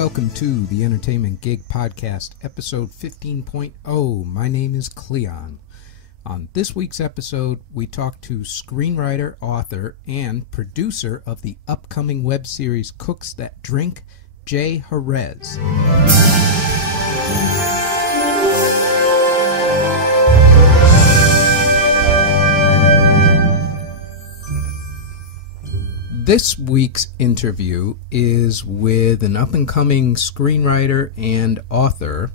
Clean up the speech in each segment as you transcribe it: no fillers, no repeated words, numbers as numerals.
welcome to the Entertainment Gig Podcast, episode 15.0. My name is Cleon. On this week's episode, we talk to screenwriter, author, and producer of the upcoming web series Cooks That Drink, Jay Harez. This week's interview is with an up-and-coming screenwriter and author,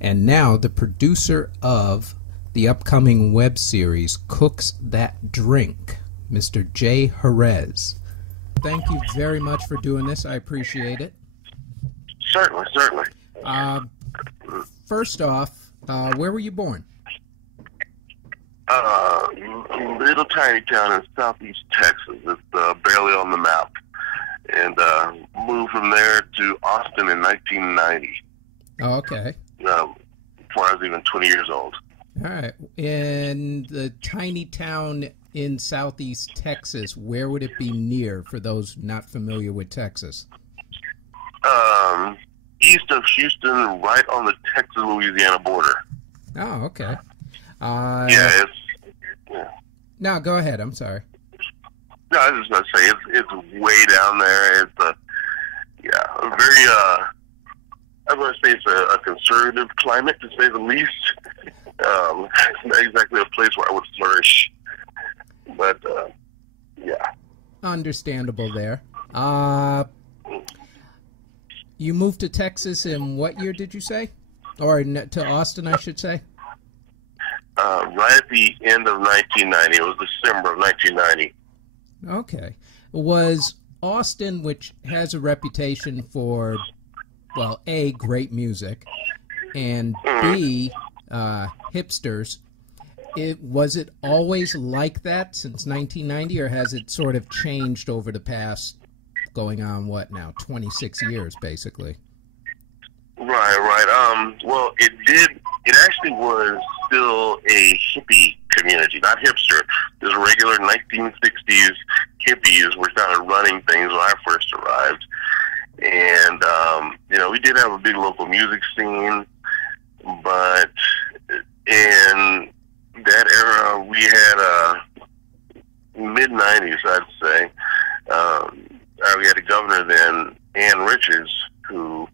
and now the producer of the upcoming web series Cooks That Drink, Mr. Jay Harez. Thank you very much for doing this. I appreciate it. Certainly. First off, where were you born? Little tiny town in southeast Texas. It's barely on the map. And moved from there to Austin in 1990. Oh, okay. Before I was even 20 years old. All right. In the tiny town in southeast Texas, where would it be near for those not familiar with Texas? East of Houston, right on the Texas-Louisiana border. Oh, okay. Yeah. No, go ahead. I'm sorry. No, I was just going to say, it's way down there. It's a very, I'm going to say it's a conservative climate, to say the least. It's not exactly a place where I would flourish. But, yeah. Understandable there. You moved to Texas in what year did you say? Or to Austin, I should say? Right at the end of 1990. It was December of 1990. Okay. Was Austin, which has a reputation for, well, A, great music, and B, hipsters, was it always like that since 1990, or has it sort of changed over the past, going on, what now, 26 years, basically? Right. Well, it actually was still a hippie community, not hipster. There's regular 1960s hippies were kind of running things when I first arrived. And, we did have a big local music scene, but in that era, we had mid-90s, I'd say. We had a governor then, Ann Richards, who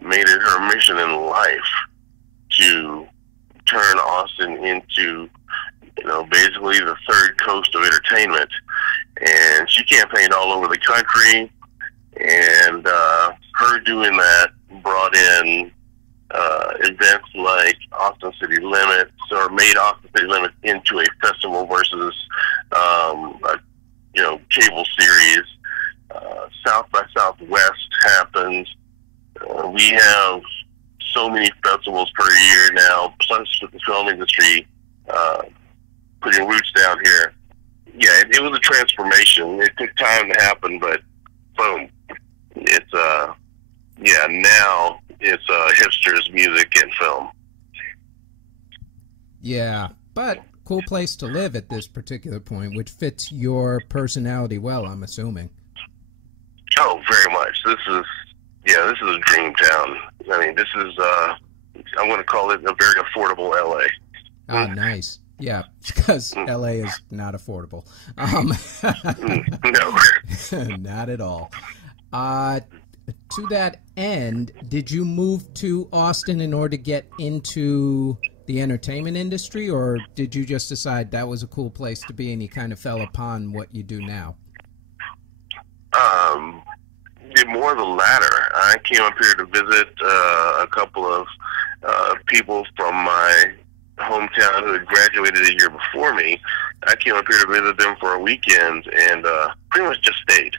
made it her mission in life to turn Austin into, basically the third coast of entertainment. And she campaigned all over the country, and her doing that brought in events like Austin City Limits, or made Austin City Limits into a festival versus a cable series. South by Southwest happens. We have so many festivals per year now, plus with the film industry putting roots down here. Yeah, it was a transformation. It took time to happen, but boom. It's, now it's hipsters, music, and film. Yeah, but cool place to live at this particular point, which fits your personality well, I'm assuming. Oh, very much. This is a dream town. I mean, this is, I'm going to call it a very affordable LA. Oh, nice. Yeah, because LA is not affordable. No. Not at all. To that end, did you move to Austin in order to get into the entertainment industry, or did you just decide that was a cool place to be and you kind of fell upon what you do now? More the latter. I came up here to visit a couple of people from my hometown who had graduated a year before me. I came up here to visit them for a weekend and pretty much just stayed.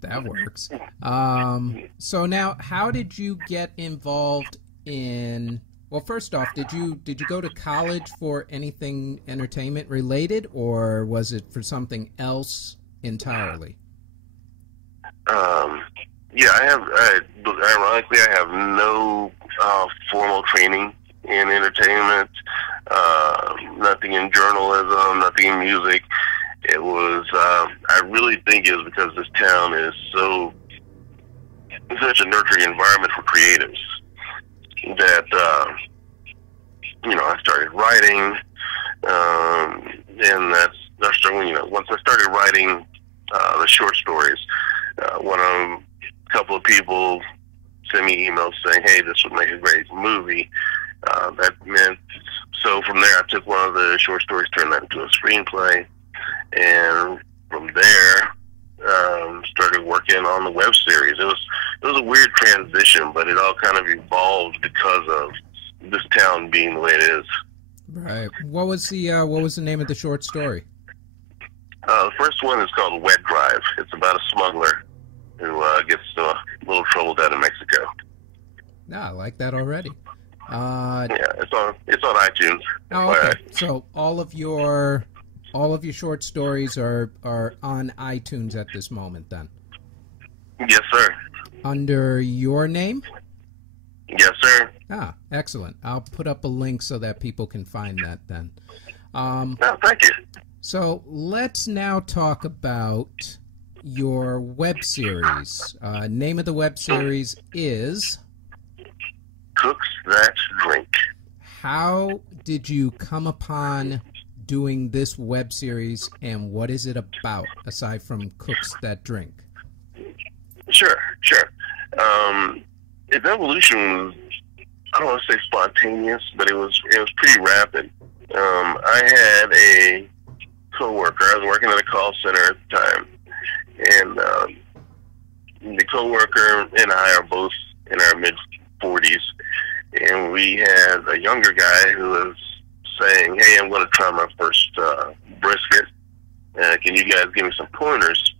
That works. So now, how did you get involved in? Well, first off, did you go to college for anything entertainment related, or was it for something else entirely? Ironically, I have no formal training in entertainment, nothing in journalism, nothing in music. It was, I really think it was because this town is so such a nurturing environment for creatives that I started writing, and that's once I started writing the short stories, a couple of people sent me emails saying, "Hey, this would make a great movie." That meant, so from there, I took one of the short stories, turned that into a screenplay, and from there, started working on the web series. It was a weird transition, but it all kind of evolved because of this town being the way it is. Right. What was the name of the short story? The first one is called Wet Drive. It's about a smuggler who gets a little trouble down in Mexico. I like that already. Yeah, it's on iTunes. Oh, okay. So all of your short stories are on iTunes at this moment, then? Yes, sir. Under your name? Yes, sir. Excellent. I'll put up a link so that people can find that then. Thank you. So let's now talk about your web series. Name of the web series is Cooks That Drink. How did you come upon doing this web series, and what is it about, aside from Cooks That Drink? Sure. Its evolution was, I don't want to say spontaneous, but it was pretty rapid. I had a coworker. I was working at a call center at the time, and the coworker and I are both in our mid-40s, and we had a younger guy who was saying, "Hey, I'm going to try my first brisket. Can you guys give me some pointers?"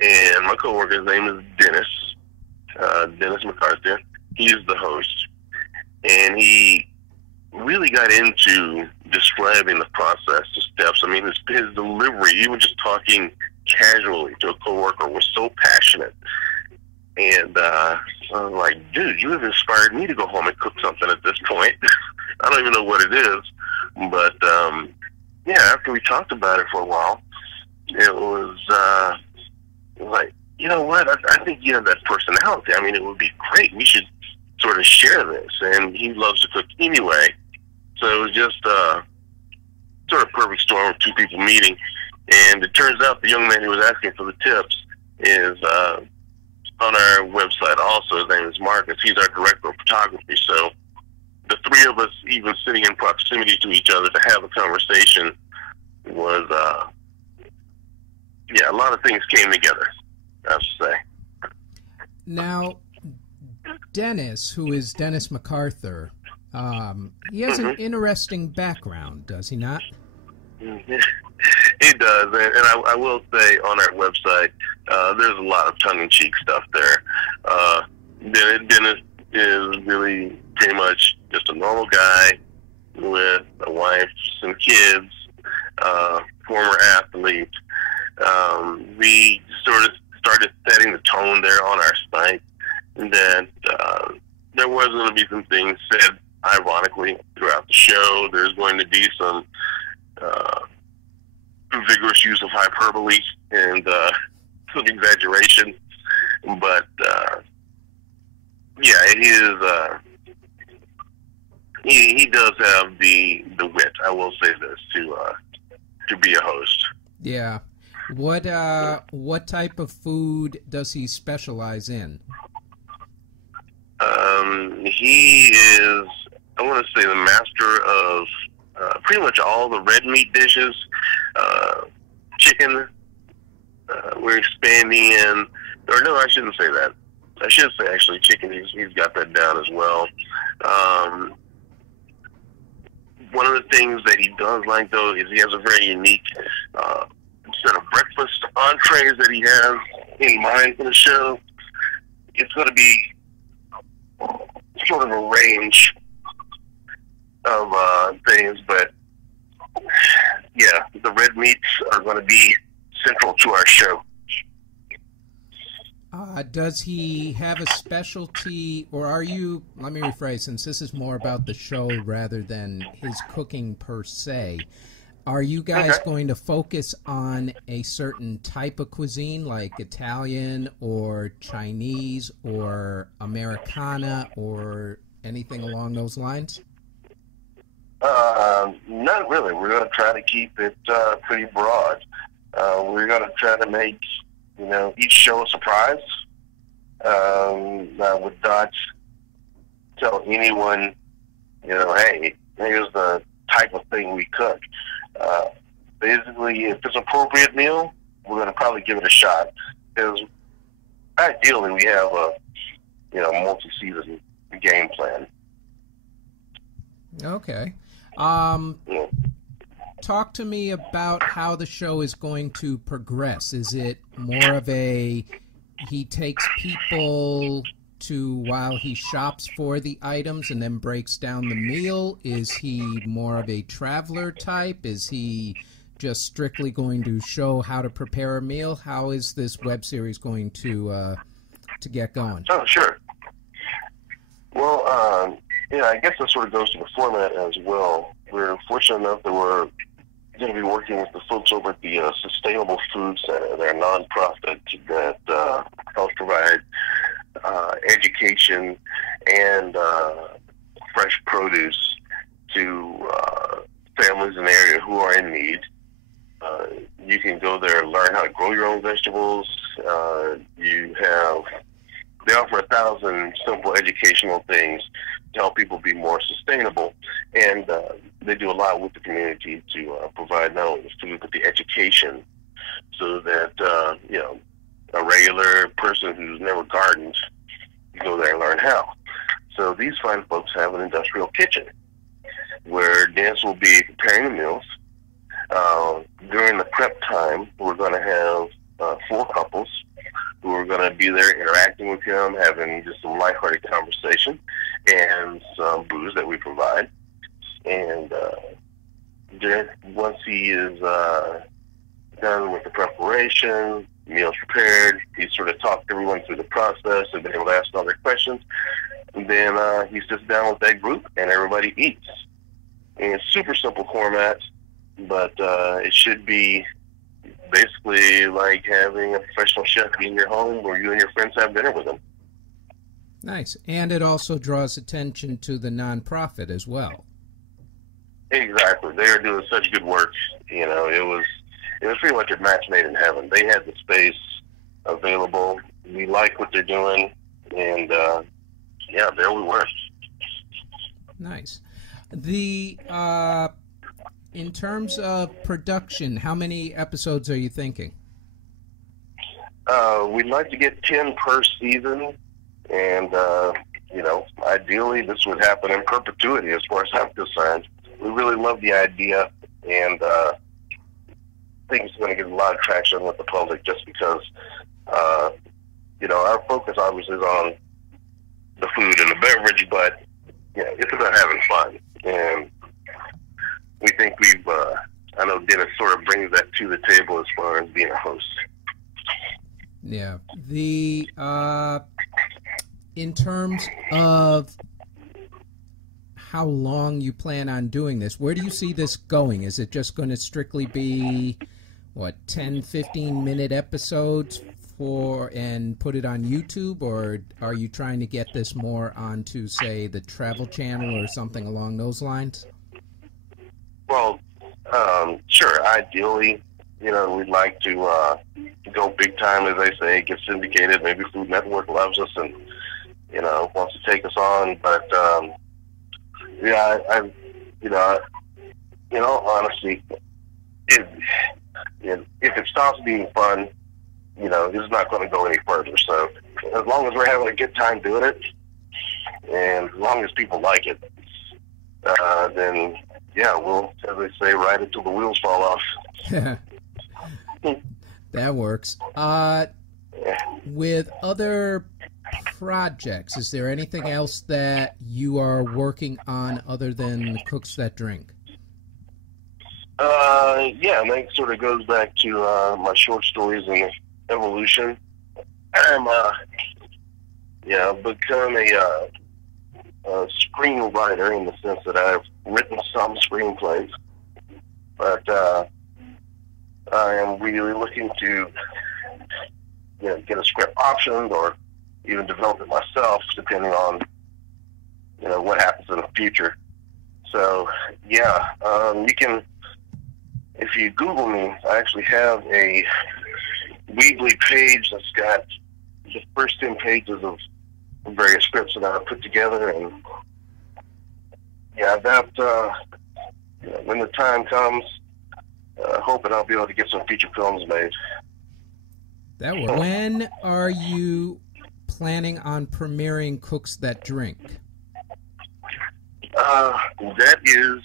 And my coworker's name is Dennis MacArthur. He's the host, and he really got into describing the process, the steps. I mean, his delivery, even just talking casually to a coworker, was so passionate. And I was like, "Dude, you have inspired me to go home and cook something at this point." I don't even know what it is, but after we talked about it for a while, it was like, you know what? I think you have that personality. I mean, it would be great. We should sort of share this. And he loves to cook anyway, so it was just sort of perfect storm of two people meeting. And it turns out the young man who was asking for the tips is on our website also. His name is Marcus. He's our director of photography. So the three of us, even sitting in proximity to each other to have a conversation, was, a lot of things came together, I should say. Now, Dennis, who is Dennis MacArthur, he has an interesting background, does he not? He does, and I will say on our website, there's a lot of tongue-in-cheek stuff there. Dennis is really pretty much just a normal guy with a wife, some kids, former athlete. We sort of started setting the tone there on our site that there was going to be some things said ironically throughout the show. There's going to be some vigorous use of hyperbole and some exaggeration, but he does have the wit. I will say this to be a host. Yeah. What type of food does he specialize in? He is, I want to say, the master of pretty much all the red meat dishes. Chicken, we're expanding in, or no, I shouldn't say that. I should say actually chicken. He's got that down as well. One of the things that he does like, though, is he has a very unique set of breakfast entrees that he has in mind for the show. It's going to be sort of a range of things, but yeah, the red meats are going to be central to our show. Does he have a specialty, or are you, let me rephrase, since this is more about the show rather than his cooking per se, Are you guys Okay. going to focus on a certain type of cuisine, like Italian or Chinese or Americana or anything along those lines? Not really. We're going to try to keep it pretty broad. We're going to try to make, each show a surprise. I would not tell anyone, hey, here's the type of thing we cook. Basically, if it's an appropriate meal, we're going to probably give it a shot. Because ideally, we have a, multi-season game plan. Okay. Yeah. Talk to me about how the show is going to progress. Is it more of a he takes people to while he shops for the items and then breaks down the meal? Is he more of a traveler type? Is he just strictly going to show how to prepare a meal? How is this web series going to get going? Oh, sure. Well, I guess that sort of goes to the format as well. We're fortunate enough that we're going to be working with the folks over at the Sustainable Food Center. They're a nonprofit that helps provide education and fresh produce to families in the area who are in need. You can go there and learn how to grow your own vegetables. They offer 1,000 simple educational things to help people be more sustainable, and they do a lot with the community to provide not only the food but the education, so that a regular person who's never gardened can go there and learn how. So these fine folks have an industrial kitchen where Dennis will be preparing the meals. During the prep time, we're going to have 4 couples who are going to be there interacting with him, having just some lighthearted conversation and some booze that we provide. And then once he is done with the preparation, meals prepared, he sort of talked everyone through the process and been able to ask all their questions. And then he sits down with that group and everybody eats. And it's super simple format, but it should be basically like having a professional chef in your home where you and your friends have dinner with them. Nice. And it also draws attention to the nonprofit as well. Exactly. They are doing such good work. It was pretty much a match made in heaven. They had the space available. We like what they're doing, and there we were. Nice. In terms of production, how many episodes are you thinking? We'd like to get 10 per season, and ideally this would happen in perpetuity as far as I'm concerned. We really love the idea, and I think it's going to get a lot of traction with the public just because, our focus obviously is on the food and the beverage, but, it's about having fun. And we think I know Dennis sort of brings that to the table as far as being a host. Yeah. In terms of how long you plan on doing this, where do you see this going? Is it just going to strictly be, 10, 15-minute episodes and put it on YouTube, or are you trying to get this more onto, say, the Travel Channel or something along those lines? Well, sure. Ideally, we'd like to go big time, as they say, get syndicated. Maybe Food Network loves us and, wants to take us on. But, honestly, if it stops being fun, it's not going to go any further. So as long as we're having a good time doing it, and as long as people like it, then, we'll, as they say, ride it till the wheels fall off. That works. With other projects, is there anything else that you are working on other than Cooks That Drink? And that sort of goes back to my short stories and evolution. I'm become a screenwriter in the sense that I've written some screenplays, but I am really looking to get a script optioned or even develop it myself, depending on what happens in the future. So yeah, you can, if you Google me, I actually have a Weebly page that's got the first 10 pages of various scripts that I put together, and yeah, that when the time comes, hoping I'll be able to get some feature films made. When are you planning on premiering Cooks That Drink? That is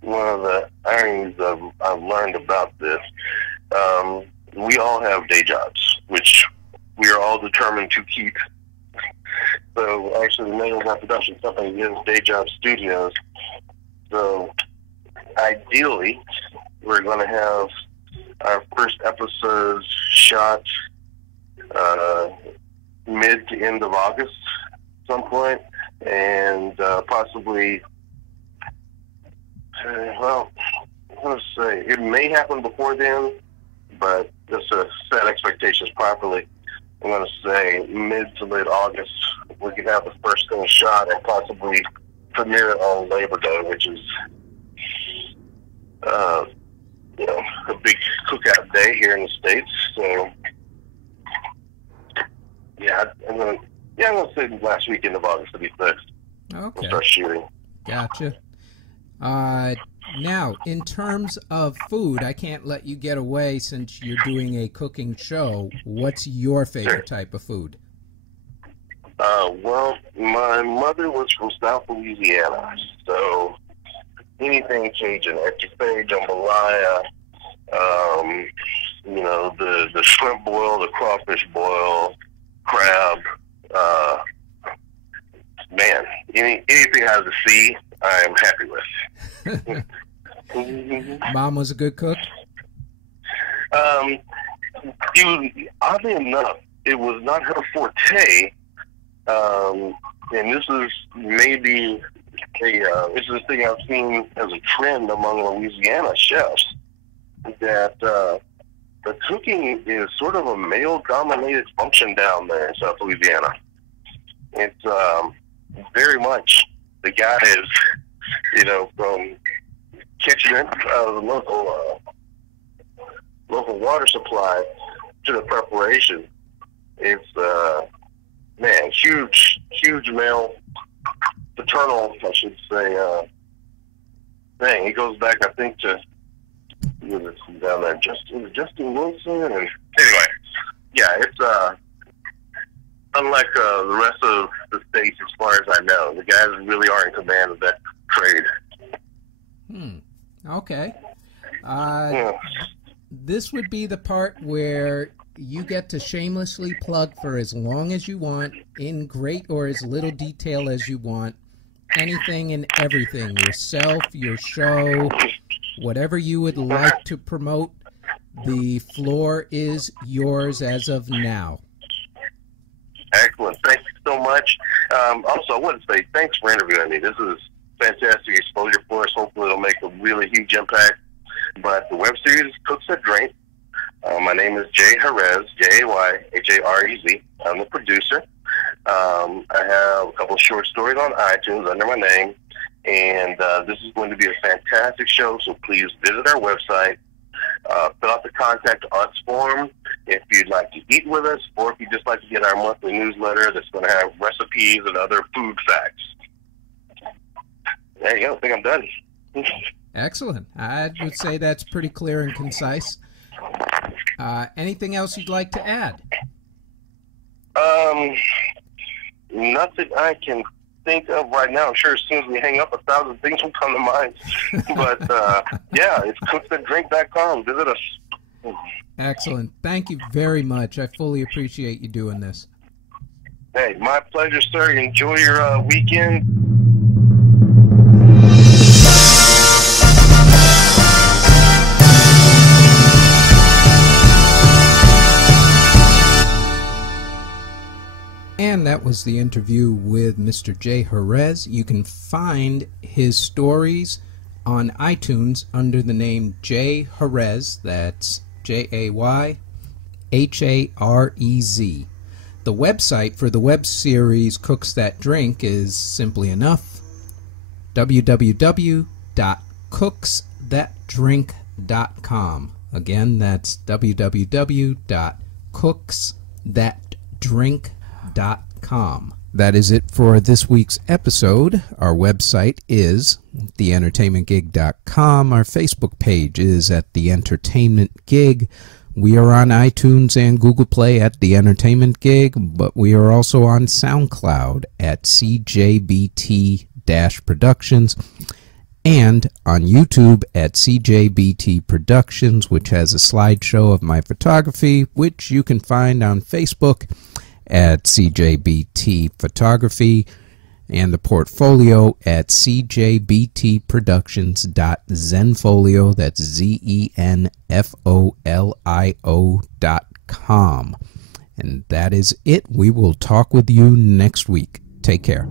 one of the ironies I've learned about this. We all have day jobs, which we are all determined to keep. So actually, the name of our production company is Day Job Studios. So ideally, we're going to have our first episodes shot mid to end of August at some point, and possibly, well, I'm going to say it may happen before then, but just to set expectations properly, I'm going to say mid to late August, we can have the first thing shot and possibly premiere it on Labor Day, which is, a big cookout day here in the States. So, yeah, I'm going to say the last weekend of August to be fixed. Okay. We'll start shooting. Gotcha. Now, in terms of food, I can't let you get away since you're doing a cooking show. What's your favorite type of food? Well, my mother was from South Louisiana, so anything Cajun, etouffee, jambalaya, the shrimp boil, the crawfish boil, crab, man, anything out of the sea, I'm happy with. Mom was a good cook? Oddly enough, it was not her forte, and this is maybe this is a thing I've seen as a trend among Louisiana chefs, that the cooking is sort of a male-dominated function down there in South Louisiana. It's very much the guy is, from catching it out of the local water supply to the preparation. It's huge male, paternal, I should say, thing. It goes back, I think, to down there, Justin Wilson, and anyway, yeah, it's unlike the rest of the states, as far as I know. The guys really are in command of that trade. Okay. This would be the part where you get to shamelessly plug for as long as you want, in great or as little detail as you want, anything and everything, yourself, your show, whatever you would like to promote. The floor is yours as of now. Excellent. Thank you so much. Also, I want to say thanks for interviewing me. This is fantastic exposure for us. Hopefully it'll make a really huge impact. But the web series is Cooks That Drink. My name is Jay Harez, Jayharez. I'm the producer. I have a couple of short stories on iTunes under my name. And this is going to be a fantastic show, so please visit our website. Fill out the contact us form if you'd like to eat with us, or if you'd just like to get our monthly newsletter that's going to have recipes and other food facts. There you go. I think I'm done. Excellent. I would say that's pretty clear and concise. Anything else you'd like to add? Nothing I can think of right now. I'm sure as soon as we hang up, 1,000 things will come to mind. But yeah, it's cooksthatdrink.com. Visit us. Excellent. Thank you very much. I fully appreciate you doing this. Hey, my pleasure, sir. Enjoy your weekend. And that was the interview with Mr. Jay Harez. You can find his stories on iTunes under the name Jay Harez. That's Jayharez. The website for the web series Cooks That Drink is simply enough, www.cooksthatdrink.com. Again, that's www.cooksthatdrink.com. That is it for this week's episode. Our website is theentertainmentgig.com. Our Facebook page is at The Entertainment Gig. We are on iTunes and Google Play at The Entertainment Gig, but we are also on SoundCloud at CJBT-Productions and on YouTube at CJBT Productions, which has a slideshow of my photography, which you can find on Facebook at CJBT Photography, and the portfolio at cjbtproductions.zenfolio, that's ZENFOLIO.com. And that is it. We will talk with you next week. Take care.